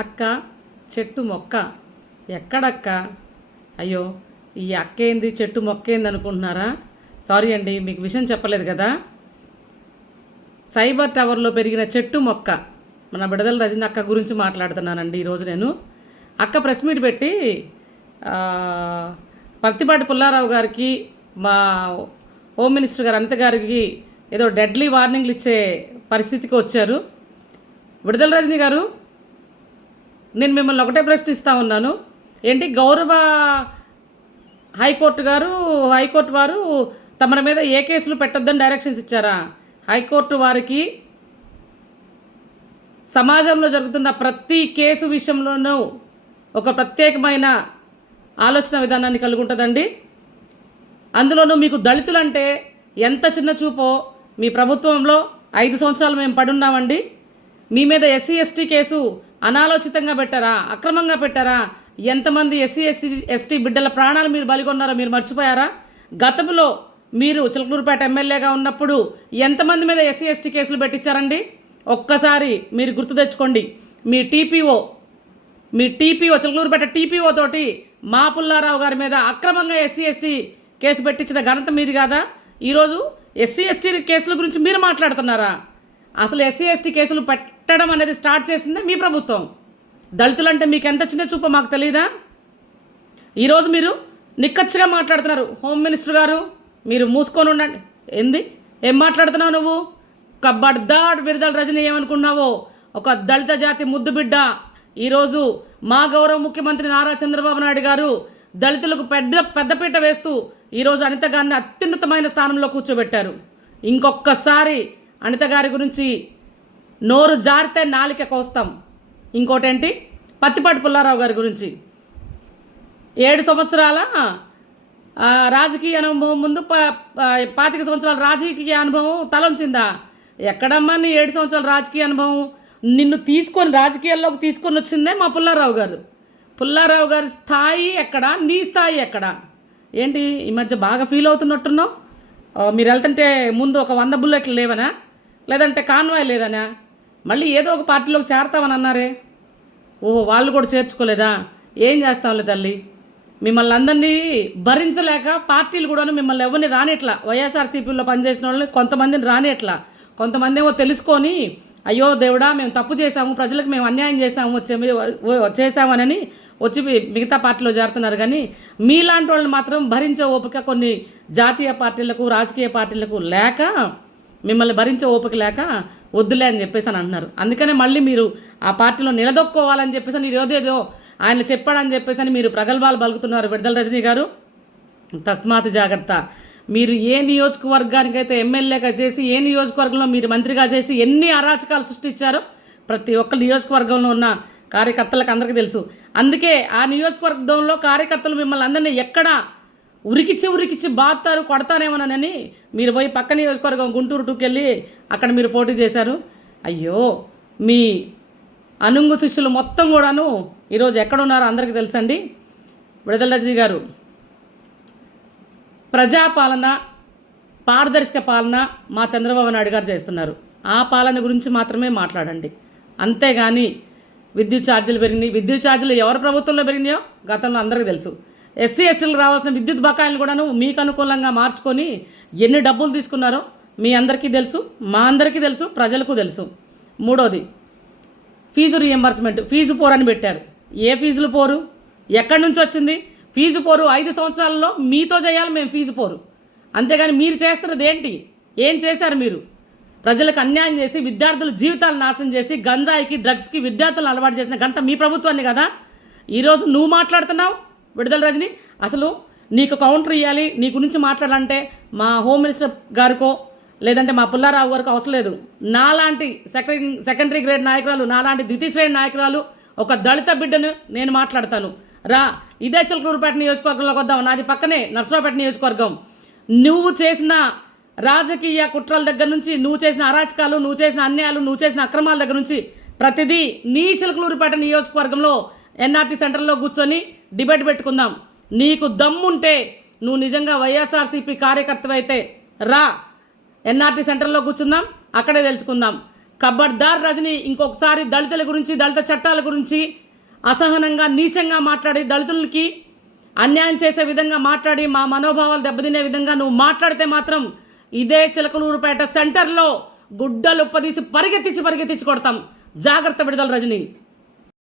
అక్క చెట్టు మొక్క. ఎక్కడక్క? అయ్యో ఈ అక్క ఏంది? చెట్టు మొక్క ఏంది అనుకుంటున్నారా? సారీ అండి మీకు విషయం చెప్పలేదు కదా? సైబర్ టవర్లో పెరిగిన చెట్టు మొక్క. మన బిడదల రజని అక్క గురించి మాట్లాడుతున్నానండి ఈరోజు నేను. అక్క ప్రెస్ మీట్ పెట్టి ఆ, పత్తిపాటి పుల్లారావు గారికి మా హోమ్ మినిస్టర్ గారు అనిత గారికి ఏదో డెడ్లీ వార్నింగ్లు ఇచ్చే పరిస్థితికి వచ్చారు. విడుదల రజని గారు నేను మిమ్మల్ని ఒకటే ప్రశ్నిస్తూ ఉన్నాను. ఏంటి గౌరవ హైకోర్టు గారు హైకోర్టు వారు తమరి మీద ఏ కేసులు పెట్టొద్దని డైరెక్షన్స్ ఇచ్చారా? హైకోర్టు వారికి సమాజంలో జరుగుతున్న ప్రతి కేసు విషయంలోనూ ఒక ప్రత్యేకమైన ఆలోచన విధానాన్ని కలిగి ఉంటుందండి అందులోనూ మీకు దళితులంటే ఎంత చిన్న చూపో మీ ప్రభుత్వంలో ఐదు సంవత్సరాలు మేము పడున్నామండి. మీ మీద ఎస్సీ ఎస్టీ కేసు అనాలోచితంగా పెట్టారా? అక్రమంగా పెట్టారా? ఎంతమంది ఎస్సీ ఎస్సీ ఎస్టీ బిడ్డల ప్రాణాలు మీరు బలిగొన్నారో మీరు మర్చిపోయారా? గతంలో మీరు చిలకలూరుపేట ఎమ్మెల్యేగా ఉన్నప్పుడు ఎంతమంది మీద ఎస్సీ ఎస్టీ కేసులు పెట్టించారండి? ఒక్కసారి మీరు గుర్తు తెచ్చుకోండి. మీ టీపీఓ మీ టీపీఓ చిలకలూరుపేట టీపీఓ తోటి మా పుల్లారావు గారి మీద అక్రమంగా ఎస్సీ ఎస్టీ కేసు పెట్టించిన ఘనత మీది కాదా? ఈరోజు ఎస్సీ ఎస్టీ కేసుల గురించి మీరు మాట్లాడుతున్నారా? అసలు ఎస్సీ ఎస్టీ కేసులు పెట్టడం అనేది స్టార్ట్ చేసిందే మీ ప్రభుత్వం. దళితులంటే మీకు ఎంత చిన్న చూపో మాకు తెలియదా ఈరోజు మీరు నిక్కచ్చిగా మాట్లాడుతున్నారు. హోమ్ మినిస్టర్ గారు మీరు మూసుకొని ఉండండి. ఏంది? ఏం మాట్లాడుతున్నావు నువ్వు? ఒక బడ్దాడ్ విడుదల రజని ఏమనుకున్నావో? ఒక దళిత జాతి ముద్దు బిడ్డ. ఈరోజు మా గౌరవ ముఖ్యమంత్రి నారా చంద్రబాబు నాయుడు గారు దళితులకు పెద్ద పెద్దపీట వేస్తూ ఈరోజు అనిత గారిని అత్యున్నతమైన స్థానంలో కూర్చోబెట్టారు. ఇంకొకసారి అనిత గారి గురించి నోరు జారితే నాలిక కోస్తాం. ఇంకోటేంటి? పత్తిపాటి పుల్లారావు గారి గురించి. ఏడు సంవత్సరాల రాజకీయ అనుభవం ముందు పాతిక సంవత్సరాల రాజకీయ అనుభవం తలొంచిందా? ఎక్కడమ్మా నీ ఏడు సంవత్సరాల రాజకీయ అనుభవం? నిన్ను తీసుకొని రాజకీయాల్లోకి తీసుకొని వచ్చిందే మా పుల్లారావు గారు. పుల్లారావు గారి స్థాయి ఎక్కడ? నీ స్థాయి ఎక్కడ? ఏంటి ఈ మధ్య బాగా ఫీల్ అవుతున్నట్టున్నావు? మీరు వెళ్తుంటే ముందు ఒక వంద బుల్లెట్లు లేవనా? లేదంటే కాన్వాయ్ లేదనా? మళ్ళీ ఏదో ఒక పార్టీలోకి చేరతామని అన్నారే? ఓహో వాళ్ళు కూడా చేర్చుకోలేదా? ఏం చేస్తాంలే తల్లి? మిమ్మల్ని అందరినీ భరించలేక పార్టీలు కూడా మిమ్మల్ని ఎవరిని రానిట్లా? వైఎస్ఆర్సీపీలో పనిచేసిన వాళ్ళని కొంతమందిని రానిట్లా? కొంతమంది ఏమో తెలుసుకొని అయ్యో దేవుడా మేము తప్పు చేశాము ప్రజలకు మేము అన్యాయం చేశాము వచ్చే చేశామనని వచ్చి మిగతా పార్టీలో చేరుతున్నారు. కానీ మీలాంటి వాళ్ళని మాత్రం భరించే ఓపిక కొన్ని జాతీయ పార్టీలకు రాజకీయ పార్టీలకు లేక మిమ్మల్ని భరించే ఓపిక లేక వద్దులే అని చెప్పేసి అని అంటున్నారు. అందుకనే మళ్ళీ మీరు ఆ పార్టీలో నిలదొక్కోవాలని చెప్పేసి అని ఏదేదో ఆయన చెప్పాడని చెప్పేసి అని మీరు ప్రగల్భాలు పలుకుతున్నారు విడుదల రజనీ గారు. తస్మాత్ జాగ్రత్త. మీరు ఏ నియోజకవర్గానికైతే ఎమ్మెల్యేగా చేసి ఏ నియోజకవర్గంలో మీరు మంత్రిగా చేసి ఎన్ని అరాచకాలు సృష్టించారో ప్రతి ఒక్క నియోజకవర్గంలో ఉన్న కార్యకర్తలకు అందరికీ తెలుసు. అందుకే ఆ నియోజకవర్గంలో కార్యకర్తలు మిమ్మల్ని అందరినీ ఎక్కడ ఉరికిచ్చి ఉరికిచ్చి బాగుతారు కొడతారేమోనని మీరు పోయి పక్క నియోజకవర్గం గుంటూరు టూకెళ్ళి అక్కడ మీరు పోటీ చేశారు. అయ్యో మీ అనుంగు శిష్యులు మొత్తం కూడాను ఈరోజు ఎక్కడున్నారో అందరికీ తెలుసండి. విడుదల రజనీ గారు ప్రజాపాలన పారదర్శక పాలన మా చంద్రబాబు నాయుడు గారు చేస్తున్నారు. ఆ పాలన గురించి మాత్రమే మాట్లాడండి. అంతేగాని విద్యుత్ ఛార్జీలు పెరిగినాయి. విద్యుత్ ఛార్జీలు ఎవరి ప్రభుత్వంలో పెరిగినాయో గతంలో అందరికీ తెలుసు. ఎస్సీ ఎస్టీలు రావాల్సిన విద్యుత్ బకాయిలను కూడాను మీకు అనుకూలంగా మార్చుకొని ఎన్ని డబ్బులు తీసుకున్నారో మీ అందరికీ తెలుసు మా అందరికీ తెలుసు ప్రజలకు తెలుసు. మూడోది ఫీజు రియంబర్స్మెంట్ ఫీజు పోరు అని పెట్టారు. ఏ ఫీజులు పోరు? ఎక్కడి నుంచి వచ్చింది? ఫీజు పోరు ఐదు సంవత్సరాలలో మీతో చేయాలి మేము ఫీజు పోరు. అంతేగాని మీరు చేస్తున్నది ఏంటి? ఏం చేశారు మీరు? ప్రజలకు అన్యాయం చేసి విద్యార్థుల జీవితాలు నాశనం చేసి గంజాయికి డ్రగ్స్కి విద్యార్థులను అలవాటు చేసిన గంట మీ ప్రభుత్వాన్ని కదా? ఈరోజు నువ్వు మాట్లాడుతున్నావు విడుదల రజని అసలు నీకు కౌంటర్ ఇవ్వాలి నీ గురించి మాట్లాడాలంటే మా హోమ్ మినిస్టర్ గారికో లేదంటే మా పుల్లారావు గారికి అవసరం లేదు. నాలాంటి సెకండ్ సెకండరీ గ్రేడ్ నాయకురాలు నాలాంటి ద్వితీయ శ్రేణి నాయకురాలు ఒక దళిత బిడ్డను నేను మాట్లాడతాను. రా ఇదే చిలకూరుపేట నియోజకవర్గంలోకి వద్దాం. నాది పక్కనే నర్సరావుపేట నియోజకవర్గం. నువ్వు చేసిన రాజకీయ కుట్రల దగ్గర నుంచి నువ్వు చేసిన అరాచకాలు నువ్వు చేసిన అన్యాయాలు నువ్వు చేసిన అక్రమాల దగ్గర నుంచి ప్రతిదీ నీ చిలకలూరుపేట నియోజకవర్గంలో ఎన్ఆర్టీ సెంటర్లో కూర్చొని డిబేట్ పెట్టుకుందాం. నీకు దమ్ముంటే నువ్వు నిజంగా వైఎస్ఆర్సీపీ కార్యకర్తవైతే రా. ఎన్ఆర్టీ సెంటర్లో కూర్చుందాం అక్కడే తెలుసుకుందాం. కబడ్దార్ రజని ఇంకొకసారి దళితుల గురించి దళిత చట్టాల గురించి అసహనంగా నీచంగా మాట్లాడి దళితులకి అన్యాయం చేసే విధంగా మాట్లాడి మా మనోభావాలు దెబ్బతినే విధంగా నువ్వు మాట్లాడితే మాత్రం ఇదే చిలకలూరుపేట సెంటర్లో గుడ్డలు ఉప్పదీసి పరిగెత్తించి పరిగెత్తించి కొడతాం. జాగ్రత్త విడుదల రజని.